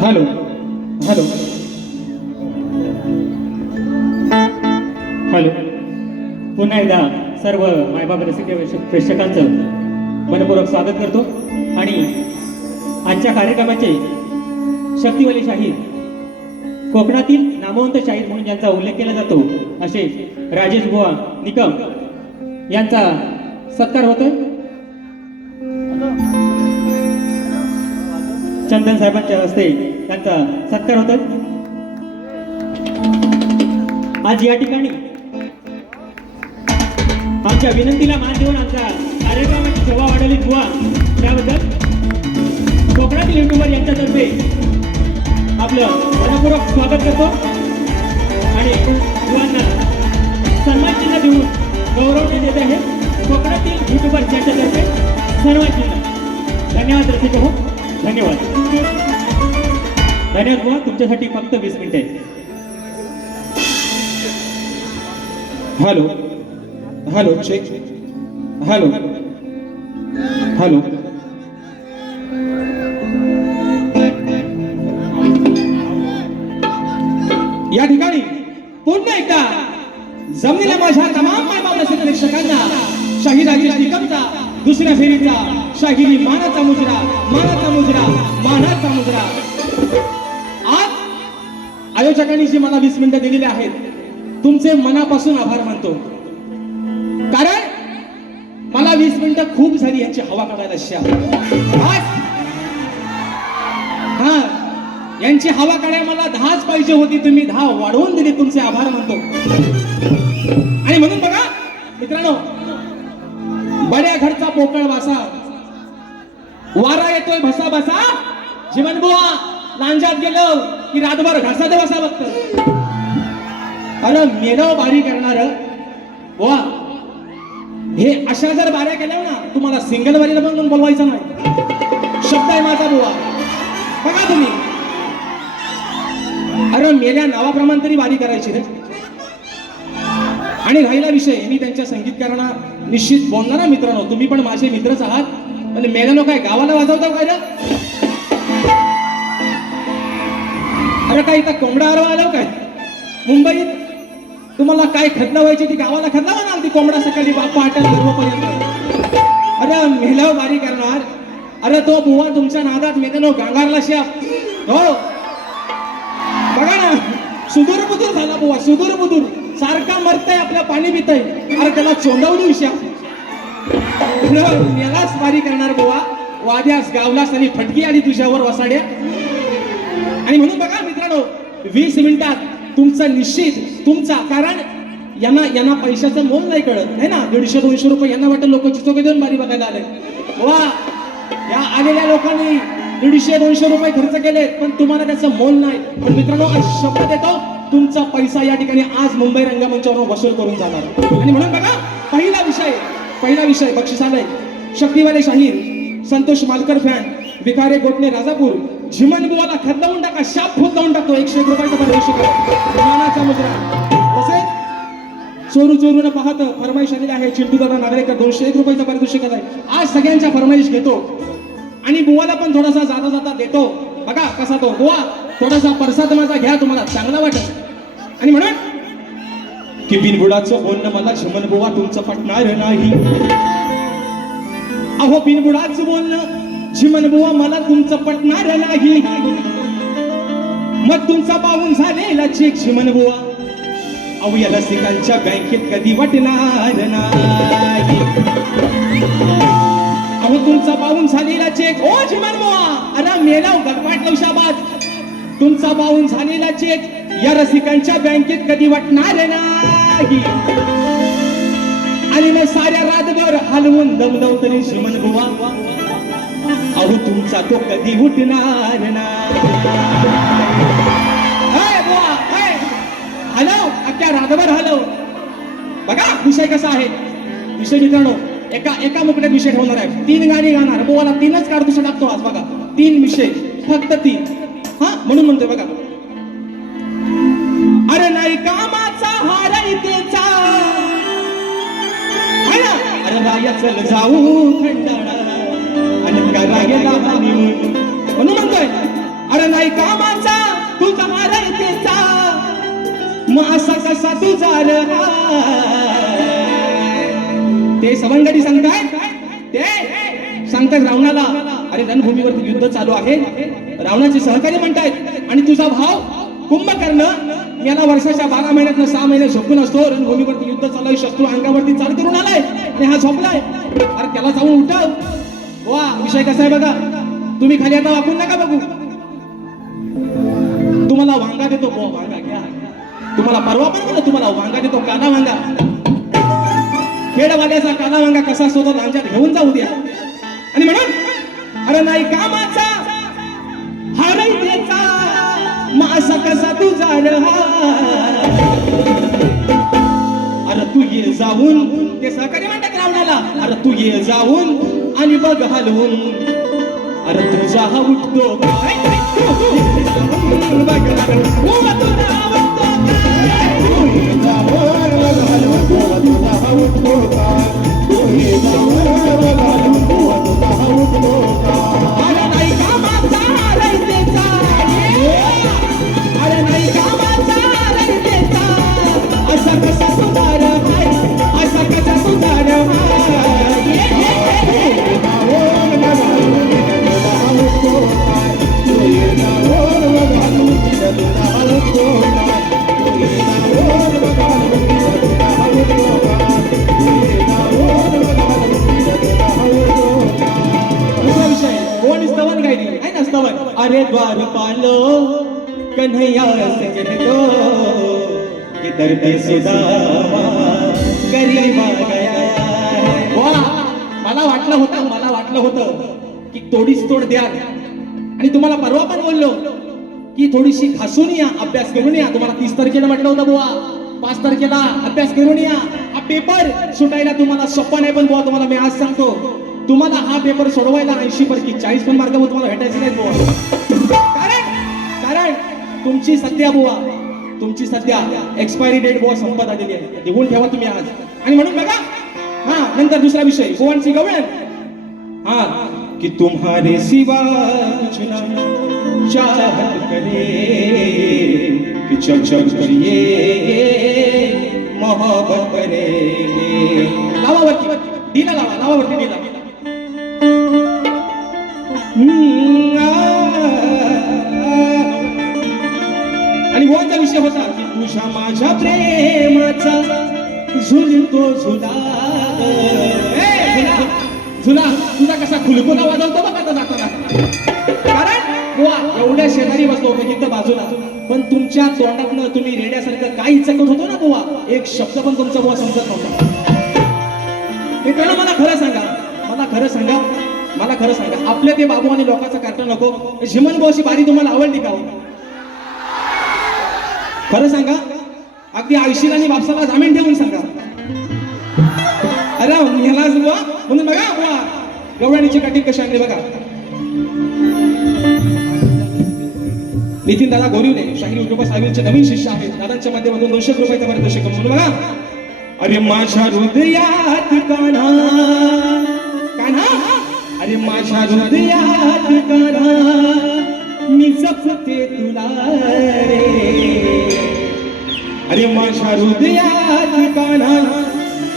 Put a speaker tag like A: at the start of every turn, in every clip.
A: Hello. Hello. Hello. पुन्हा एकदा सर्व मायबाप रसिक प्रेक्षकांचं मनपूर्वक स्वागत करतो. आणि आजच्या कार्यक्रमाचे शक्तिवली शाहीर कोकणातील नामवंत शाहीर म्हणून ज्यांचा उल्लेख केला जातो असे राजेश बुवा निकम यांचा सत्कार होतोय. चंदन साहेबांच्या हस्ते त्यांचा सत्कार होतो आज या ठिकाणी आमच्या विनंतीला मान देऊन आमच्या कार्यक्रमाची शोभा वाढवली बुवा. त्याबद्दल कोकणातील युट्यूबर यांच्यातर्फे आपलं मनपूर्वक स्वागत करतो. आणि बुवांना सन्मान चिन्ह देऊन गौरव देत आहे. कोकणातील युट्यूबर यांच्यातर्फे सन्मान चिन्ह. धन्यवाद रसिक हो धन्यवाद. धन्यवाद बुवा तुमच्यासाठी फक्त वीस मिनिटे hello. Hello check hello. Hello. या ठिकाणी पुन्हा एकदा जमलेल्या माझ्या तमाम मायबाप प्रेक्षकांना शाही राजेश निकमचा दुसऱ्या फेरीचा शाहिरी मानाचा मुजरा मानाचा मुजरा मानाचा मुजरा. आज आयोजकांनी जी मला वीस मिनिटं दिलेली आहेत तुमचे मनापासून आभार मानतो. कारण मला वीस मिनिटं खूप झाली यांची हवा काढायला शा आज हा यांची हवा काढाय मला दहाच पाहिजे होती तुम्ही दहा वाढवून दिली तुमचे आभार मानतो. आणि म्हणून बघा मित्रांनो बड्या घरचा पोकळ वासा वारा येतोय भसा भसा. जीवन बुवा लांजात गेलो की रातभर घासात बसा बघत. अरे मेगाव बारी करणार. बुवा हे अशा जर बाऱ्या केल्या ना तुम्हाला सिंगल बारीला पण बोलवायचं नाही. शब्द आहे माझा बुवा. बघा तुम्ही. अरे मेल्या नावाप्रमाणे तरी बारी करायची रे. आणि राहिला विषय मी त्यांच्या संगीतकारांना निश्चित बोलणार मित्रांनो तुम्ही पण माझे मित्रच आहात. आणि मेघानो काय गावाला वाजवता काय अरे काय इथं कोंबडा आरो आलो काय? मुंबईत? तुम्हाला काय खतना व्हायची ती गावाला खतना म्हणाल ती कोंबडा सकाळी बाप पहाटे अरे मेलाव बारी करणार. अरे तो बुवा तुमच्या नादात मेल्यानो गांगारला शाप हो. बघा ना सुदूर बुदूर झाला बुवा सुदूर बुदूर. सारखा मरतय आपल्या पाणी पितय. अरे त्याला चोंडवली विषया यालाच वारी करणार बोवा. वाद्यास गावलास आणि फटकी आली तुझ्यावर वसाड्या. आणि म्हणून बघा मित्रांनो वीस मिनिटात तुमचा निश्चित तुमचा कारण यांना यांना पैशाचं मोल नाही कळत आहे ना? दीडशे दोनशे रुपये यांना वाटत लोक चिचोके देऊन बारी बघायला आले वा या आलेल्या लोकांनी दीडशे दोनशे रुपये खर्च केले पण तुम्हाला त्याचं मोल नाही. पण मित्रांनो आज शब्द देतो तुमचा पैसा या ठिकाणी आज मुंबई रंगमंचावर वसूल करून जाणार. आणि म्हणून बघा पहिला विषय पहिला विषय बक्षिसालय शक्तिवाले शाहीर संतोष मालकर फॅन विकारे गोटणे राजापूर झिमन बुवाला खदलावून टाका शाप खोदलावून टाकतो एकशे एक रुपयाचा पारितोषिक मुद्रा. तसेच चोरू चोरून पाहत फरमाईश आलेली आहे चिंटू दादा नागरेकर दोनशे एक रुपयाचा पारितोषिक आहे. आज सगळ्यांच्या फरमाईश घेतो. आणि बुवाला पण थोडासा जाता जाता देतो. बघा कसा तो बुवा थोडासा प्रसाद माझा घ्या तुम्हाला चांगला वाटत आणि म्हणून की बिनबुडाचं बोलणं मला शमन बुवा तुमचं पटणार नाही. अहो बिनबुडाचं बोलणं झिमन बुवा मला तुमचं पटणार नाही. मग तुमचा पाहून झालेला चेक झिमन बुवा. अहो या रसिकांच्या बँकेत कधी वाटणार नाही. अहो तुमचा पाहून झालेला चेक ओ जिमान बुवा अरे मेला गटपाट लवशाबाद तुमचा पाहून झालेला चेक या रसिकांच्या बँकेत कधी वाटणार नाही. आणि मग साऱ्या रातभर हलवून दमदम तरी श्रीमन बुवा. अहो तुमचा तो कधी उठणार ना? हाय हलव अख्ख्या रातभर हलव. बघा विषय कसा आहे. विषय मित्रांनो एका एका मुकड्यात विषय ठेवणार आहे. तीन गाणी गाणार. बोवाला तीनच काढतो टाकतो आज बघा. तीन विषय फक्त तीन. हा म्हणून म्हणतोय बघा. अरे नाही कामाचा आहे चल जाऊ खंडाळा. आणि करायला म्हणून म्हणतोय? अरे नाही कामाचा तुझा हार मग असा कसा तुझा ते सवंगडी सांगताय? ते सांगतात रावणाला. अरे रणभूमीवरती युद्ध चालू आहे. रावणाचे सहकारी म्हणतायत. आणि तुझा भाव कुंभकर्ण याला वर्षाच्या बारा महिन्यात सहा महिने झोपून असतो. रणभूमीवरती युद्ध चालू शत्रू अंगावरती चाल करून आलाय आणि हा झोपलाय. अरे त्याला जाऊन उठव. वा विषय कसा आहे बघा. तुम्ही खाली आता वाकून नका बघू. तुम्हाला वांगा देतो. वांगा घ्या. तुम्हाला परवा पण म्हणा तुम्हाला वांगा देतो. काना वांगा. खेडवाल्याचा काना वांगा कसा असतो तो घेऊन जाऊ द्या. आणि म्हणून अरे नाही कामाचा. हा नाही असा कसा तुझा अरे तू ये जाऊन ते सहकारी म्हणतात रावणाला. अरे तू ये जाऊन आणि बघ हलवून अरे तुझा हा उठतो काय? बघ उठतो मला वाटलं होतं मला वाटलं होतं की थोडीच तोड द्या. आणि तुम्हाला परवा पण बोललो की थोडीशी खासून या अभ्यास करून या. तुम्हाला तीस तारखेला म्हटलं होतं बुवा. पाच तारखेला अभ्यास करून या. हा पेपर सुटायला तुम्हाला सोपा नाही पण बुवा तुम्हाला मी आज सांगतो. तुम्हाला हा पेपर सोडवायला ऐंशी पैकी चाळीस पण मार्क तुम्हाला भेटायचे नाही बुवा. कारण कारण तुमची सध्या बुवा तुमची सध्या एक्सपायरी डेट बुवा संपत आलेली आहे. लिहून ठेवा तुम्ही आज. आणि म्हणून बघा हा नंतर दुसरा विषय गोवांची गवळण. हा कि तुम्हारे सिवा चाहत करे कि चम चम करिए मोहब्बत करेंगे. लावा डीला लावा डीला आणि गोवांचा विषय होता की तुझ्या माझ्या प्रेम झुलतो झुला. झुला. तुझा कसा खुलकुला वाजवतो बघ जाताना कारण एवढ्या शेजारी बसलो होतो बाजूला. पण तुमच्या तोंडातनं तुम्ही रेड्यासारखं काही चकत होतो ना बुवा? एक शब्द पण तुमचा बुवा समजत नव्हता. मित्रांनो मला खरं सांगा. मला खरं सांगा. मला खरं सांगा. आपल्या ते बाबू आणि लोकांचं कार्टून नको. झिमन बुवाची बारी तुम्हाला आवडली का हो? खरं सांगा. अगदी आयशीला आणि बापसाला जामीन ठेवून सांगा. अरे ह्याला बुवा म्हणून बघा बुवा गवळणीची कटिंग कशी आणली बघा. नितीन दादा गोरिवले शाहिरी कृपा साहेबांचे नवीन शिष्य आहेत. दादांच्या माध्यमातून दोनशे रुपयाचा पारितोषिक म्हणून बघा. अरे माझ्या हृदयात कान्हा. कान्हा? अरे माझ्या हृदयात कान्हा. मी जपते तुला रे. अरे माझ्या हृदयात कान्हा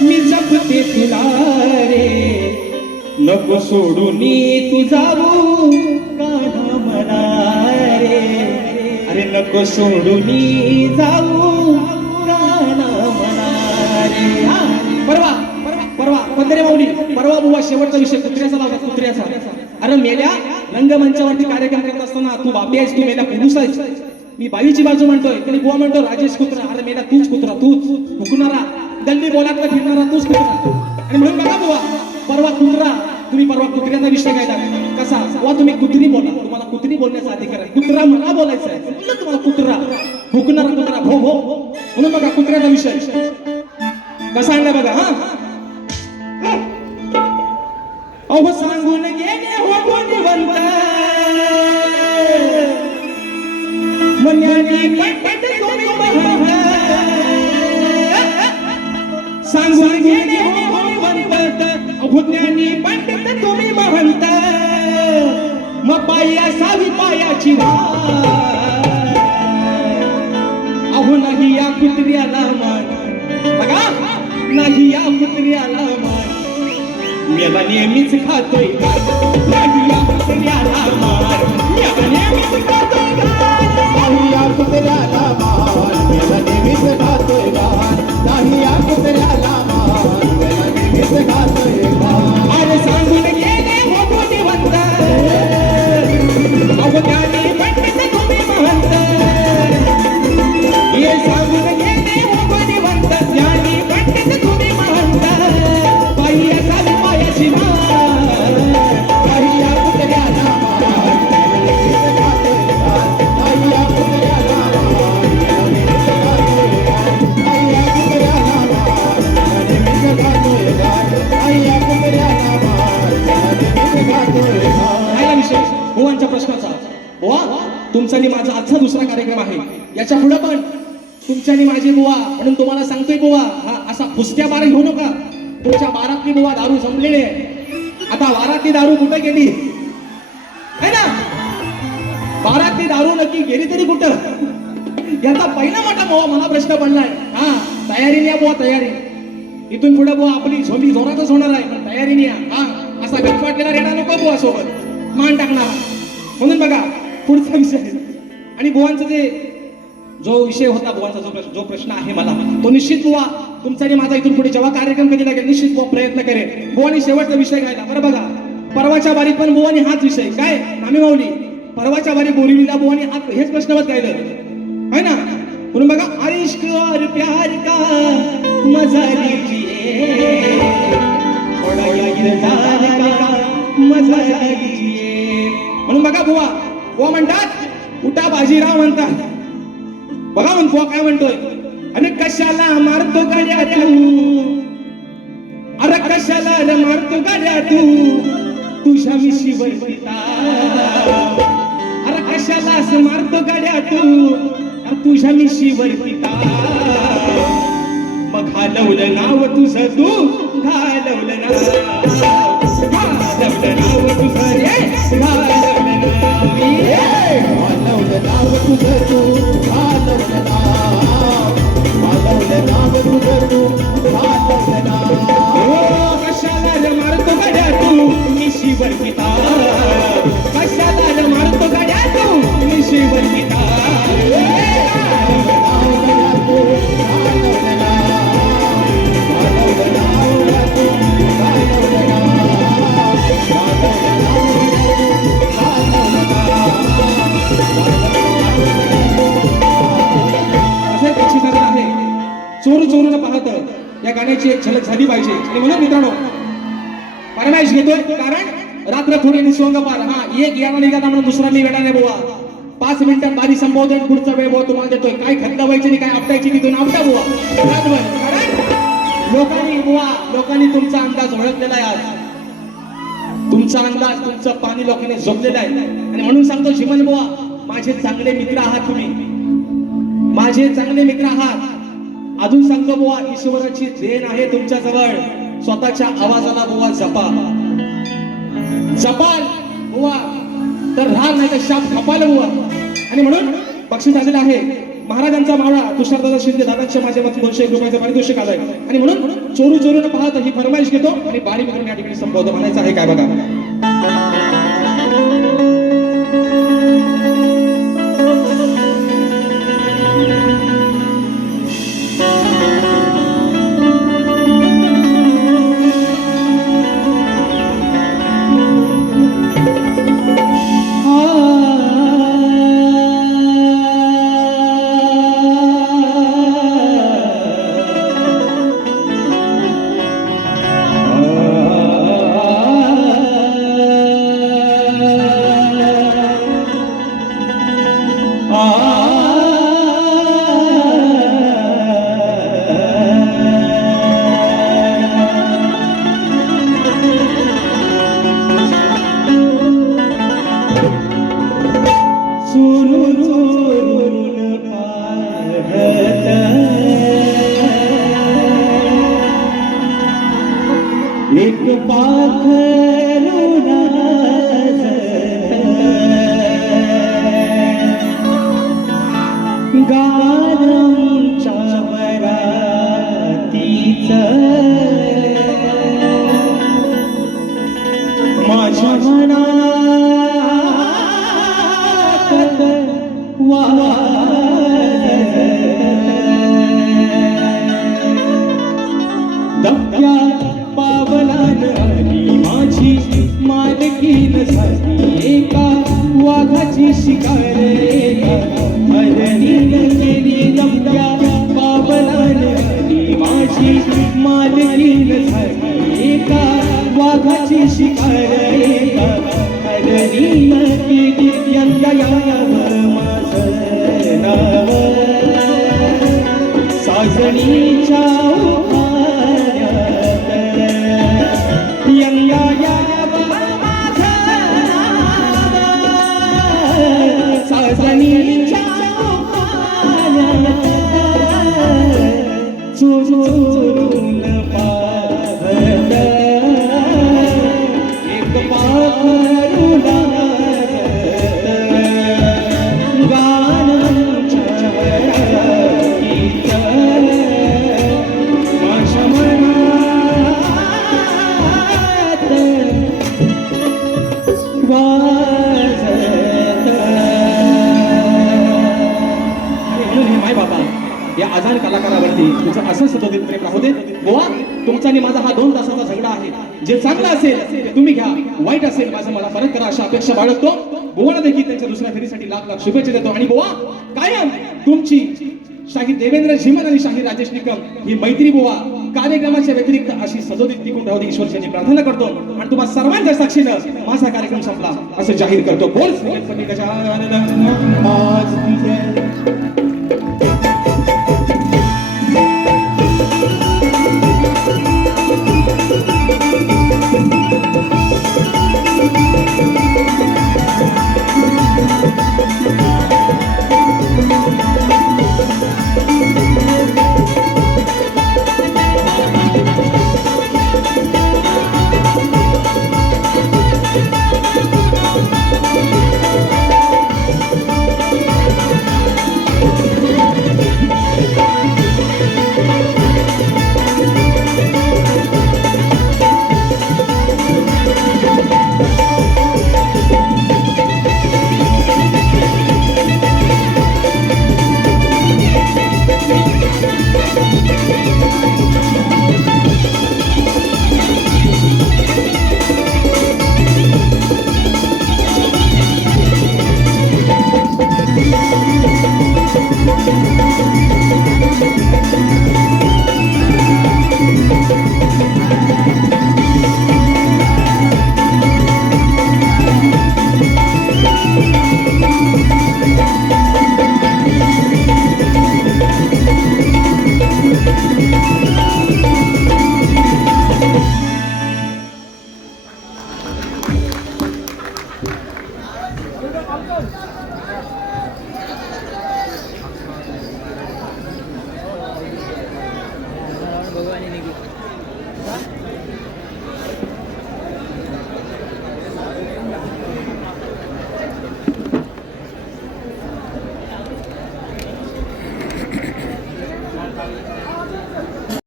A: मी जपते तुला रे. नको सोडून तू जाऊ कान्हा मला रे. अरे नको सोडून जाऊ कान्हा मला रे. हा परवा परवा परवा पंधरे माऊली? परवा बुवा शेवटचा विषय कुत्र्याचा लावला कुत्र्याचा. अरे मेल्या रंगमंचावरती कार्यक्रम करत असताना तू बापी आहेस तू मेल्या पुरुष आहेस. मी बाईची बाजू म्हणतोय आणि बुवा म्हणतो राजेश कुत्रा. तूच कुत्रा तूच हुकणारा. गल्ली बोलातला फिरणारा तूच कुत्रा आणि म्हणून बघा बुवा परवा कुत्रा तुम्ही परवा कुत्र्याचा विषय घ्यायला. कसा? वा तुम्ही कुत्री बोला. तुम्हाला कुत्री बोलण्याचा अधिकार आहे. कुत्रा मला बोलायचा आहे. म्हणलं तुम्हाला कुत्रा. हुकणारा कुत्रा. भो भो म्हणून बघा कुत्र्याचा विषय. कसा आणला बघा हा? अहो सांगून गेले हो गुणवंत मन्याने पंडित ज्ञानी पंडित तुम्ही महंत. मग पायी असावी पायाची अहो नाही या कुत्र्याला मान. बघा नाही या कुत्र्याला मान. मेला नेहमीच खातोय नाही या कुत्र्याला मान. मेला नेहमीच खातोय
B: नाही या कुत्र्याला मान. मेला
A: सांगून गेले हो बुद्धिवंत अहो ज्ञानी मी माझी बुवा म्हणून तुम्हाला सांगतोय बुवा हा असा फुसक्या बारा घेऊ नका. तुमच्या बारातली बुवा दारू संपलेली आहे. आता वारातली दारू कुठे गेली? है ना? बारातली दारू नक्की गेली तरी कुठं? याचा पहिला मोठा बुवा मला प्रश्न पडलाय. हा तयारीने या बुवा तयारी. इथून पुढे बुवा आपली झोली जोरातच होणार आहे पण तयारीने या हा असा गटवाटलेला रेडा नको बुवा सोबत. मान टाकणार. म्हणून बघा पुढचा विषय. आणि बुवांचं जे जो विषय होता बुवांचा जो प्रश्न जो प्रश्न आहे मला तो निश्चित बुवा तुमचा आणि माझा इथून पुढे जेव्हा कार्यक्रम कधी लागेल निश्चित बुवा प्रयत्न करेल बुवानी शेवटचा विषय घ्यायला बरं बघा. परवाच्या बारीत पण बुवानी हाच विषय. काय? आम्ही माऊली परवाच्या बारी बोरिवलीला बुवानी हाच हेच प्रश्नवत गायलं. है ना? म्हणून बघा अरिश्क और प्यार का मजा लीजिए थोडा का मजा लीजिए म्हणून बघा बुवा बुवा म्हणतात उठा बाजीराव म्हणतात. बघा म्हणतो काय म्हणतोय. अरे कशाला मारतो गाड्या तू? अरे कशाला मारतो गाड्या तू? तुझ्या मिशीवर पिता. अरे कशाला असं मारतो गाड्या तू? तुझ्या मिशीवर पिता. मग घालवलं नाव तुझं तू? घालवलं नाव. नाव तुझं रे घालवलं नाव ये.
B: घालवलं नाव तुझं तू
A: या गाण्याची एक झलक झाली पाहिजे. आणि म्हणून मित्रांनो परमायश घेतोय कारण रात्र थोडी निसवंग पार. हा एक याला निघाला म्हणून दुसरा मी वेळा नाही बुवा. पाच मिनिटात बारी संबोधन पुढचा वेळ बुवा तुम्हाला देतोय. काय खतलावायची आणि काय आपटायची तिथून आपटा बुवा. कारण लोकांनी बुवा लोकांनी तुमचा अंदाज ओळखलेला आहे आज. तुमचा अंदाज तुमचं पाणी लोकांनी झोपलेलं आहे. आणि म्हणून सांगतो शिमन बुवा माझे चांगले मित्र आहात तुम्ही. माझे चांगले मित्र आहात. अजून सांगतो बुवा ईश्वराची देण आहे तुमच्या जवळ स्वतःच्या आवाजाला बुवा जपा. जपाल बुवा. तर राहाल नाही तर शाप खपाल बुवा. आणि म्हणून बक्षीस आलेलं आहे. महाराजांचा मावळा तुषारदादा शिंदे दादांच्या माध्यमातून दोनशे एक रुपयाचा पारितोषिक आलाय. आणि म्हणून चोरू चोरून पाहत ही फरमाईश घेतो आणि बारी मिळून या ठिकाणी संपवतो. म्हणायचं आहे काय बघा? साजणीच्या तुमचा आणि माझा हा दोन तासाचा झगडा आहे. जे चांगलं असेल तुम्ही घ्या. वाईट असेल माझं मला फरक करा अशा अपेक्षा बाळगतो. गोवाला देखील त्यांच्या दुसऱ्या फेरीसाठी लाख लाख शुभेच्छा देतो. आणि गोवा कायम तुमची शाही देवेंद्र झिमन आणि शाही राजेश निकम ही मैत्री बुवा कार्यक्रमाच्या व्यतिरिक्त अशी सजोदित टिकून राहू दे. ईश्वरची प्रार्थना करतो. आणि तुम्हाला सर्वांच्या साक्षीनं माझा कार्यक्रम संपला. असं जाहीर करतो. बोल. श्री गजानन